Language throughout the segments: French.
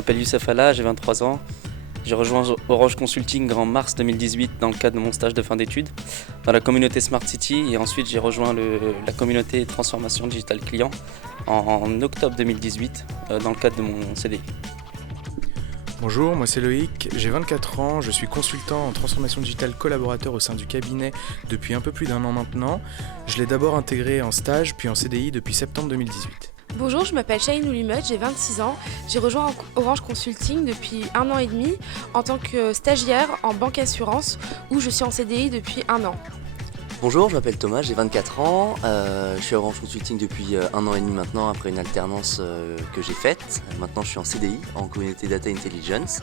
m'appelle Youssef Allah, j'ai 23 ans. J'ai rejoint Orange Consulting en mars 2018 dans le cadre de mon stage de fin d'études dans la communauté Smart City et ensuite j'ai rejoint la communauté Transformation Digital Client en octobre 2018 dans le cadre de mon CDI. Bonjour, moi c'est Loïc, j'ai 24 ans, je suis consultant en transformation digitale collaborateur au sein du cabinet depuis un peu plus d'1 an maintenant. Je l'ai d'abord intégré en stage puis en CDI depuis septembre 2018. Bonjour, je m'appelle Shahin Oulimud, j'ai 26 ans. J'ai rejoint Orange Consulting depuis 1 an et demi en tant que stagiaire en banque assurance où je suis en CDI depuis 1 an. Bonjour, je m'appelle Thomas, j'ai 24 ans, je suis à Orange Consulting depuis 1 an et demi maintenant après une alternance que j'ai faite. Maintenant je suis en CDI, en communauté Data Intelligence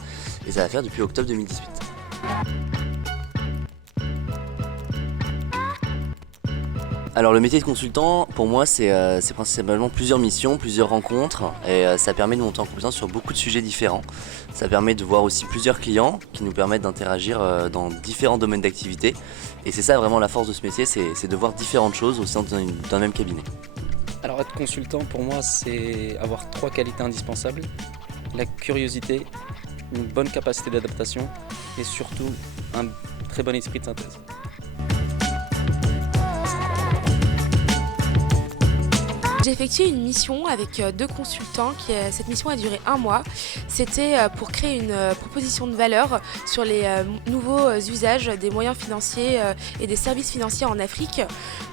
et ça va faire depuis octobre 2018. Alors le métier de consultant, pour moi, c'est principalement plusieurs missions, plusieurs rencontres et ça permet de monter en compétence sur beaucoup de sujets différents. Ça permet de voir aussi plusieurs clients qui nous permettent d'interagir dans différents domaines d'activité et c'est ça vraiment la force de ce métier, c'est de voir différentes choses au sein d'un même cabinet. Alors être consultant pour moi c'est avoir 3 qualités indispensables, la curiosité, une bonne capacité d'adaptation et surtout un très bon esprit de synthèse. J'ai effectué une mission avec 2 consultants. Cette mission a duré 1 mois. C'était pour créer une proposition de valeur sur les nouveaux usages des moyens financiers et des services financiers en Afrique.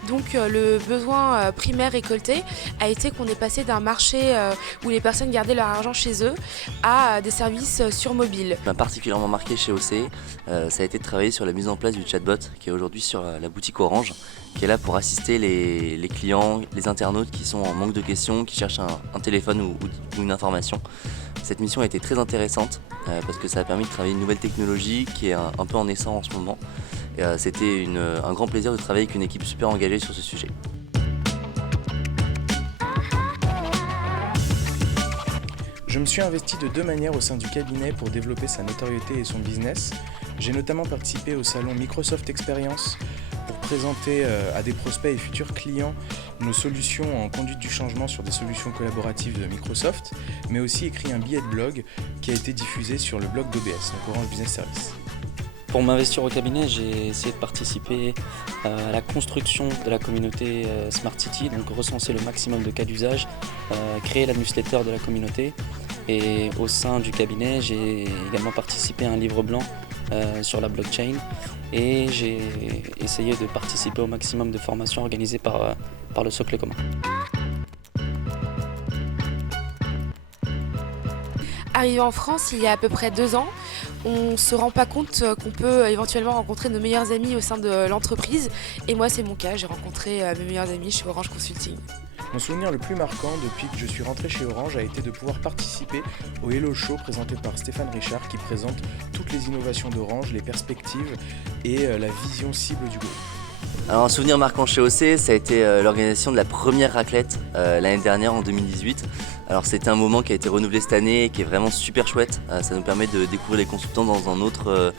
Donc le besoin primaire récolté a été qu'on est passé d'un marché où les personnes gardaient leur argent chez eux à des services sur mobile. Ce qui m'a particulièrement marqué chez OC, ça a été de travailler sur la mise en place du chatbot qui est aujourd'hui sur la boutique Orange, qui est là pour assister les clients, les internautes qui sont en manque de questions, qui cherchent un téléphone ou une information. Cette mission a été très intéressante parce que ça a permis de travailler une nouvelle technologie qui est un peu en naissance en ce moment. C'était un grand plaisir de travailler avec une équipe super engagée sur ce sujet. Je me suis investi de 2 manières au sein du cabinet pour développer sa notoriété et son business. J'ai notamment participé au salon Microsoft Experience pour présenter à des prospects et futurs clients nos solutions en conduite du changement sur des solutions collaboratives de Microsoft, mais aussi écrit un billet de blog qui a été diffusé sur le blog d'OBS, donc Orange Business Service. Pour m'investir au cabinet, j'ai essayé de participer à la construction de la communauté Smart City, donc recenser le maximum de cas d'usage, créer la newsletter de la communauté. Et au sein du cabinet, j'ai également participé à un livre blanc sur la blockchain et j'ai essayé de participer au maximum de formations organisées par le Socle commun. Arrivé en France il y a à peu près 2 ans, on ne se rend pas compte qu'on peut éventuellement rencontrer nos meilleurs amis au sein de l'entreprise. Et moi c'est mon cas, j'ai rencontré mes meilleurs amis chez Orange Consulting. Mon souvenir le plus marquant depuis que je suis rentré chez Orange a été de pouvoir participer au Hello Show présenté par Stéphane Richard qui présente toutes les innovations d'Orange, les perspectives et la vision cible du groupe. Alors un souvenir marquant chez OC, ça a été l'organisation de la première raclette l'année dernière en 2018. Alors c'était un moment qui a été renouvelé cette année et qui est vraiment super chouette. Ça nous permet de découvrir les consultants dans un autre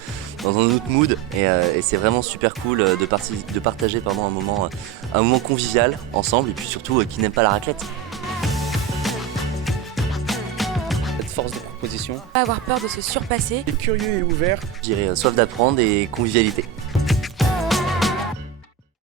mood et c'est vraiment super cool de partager un moment convivial ensemble et puis surtout qui n'aime pas la raclette. Cette force de proposition. Pas avoir peur de se surpasser. Curieux et ouvert. Je dirais soif d'apprendre et convivialité.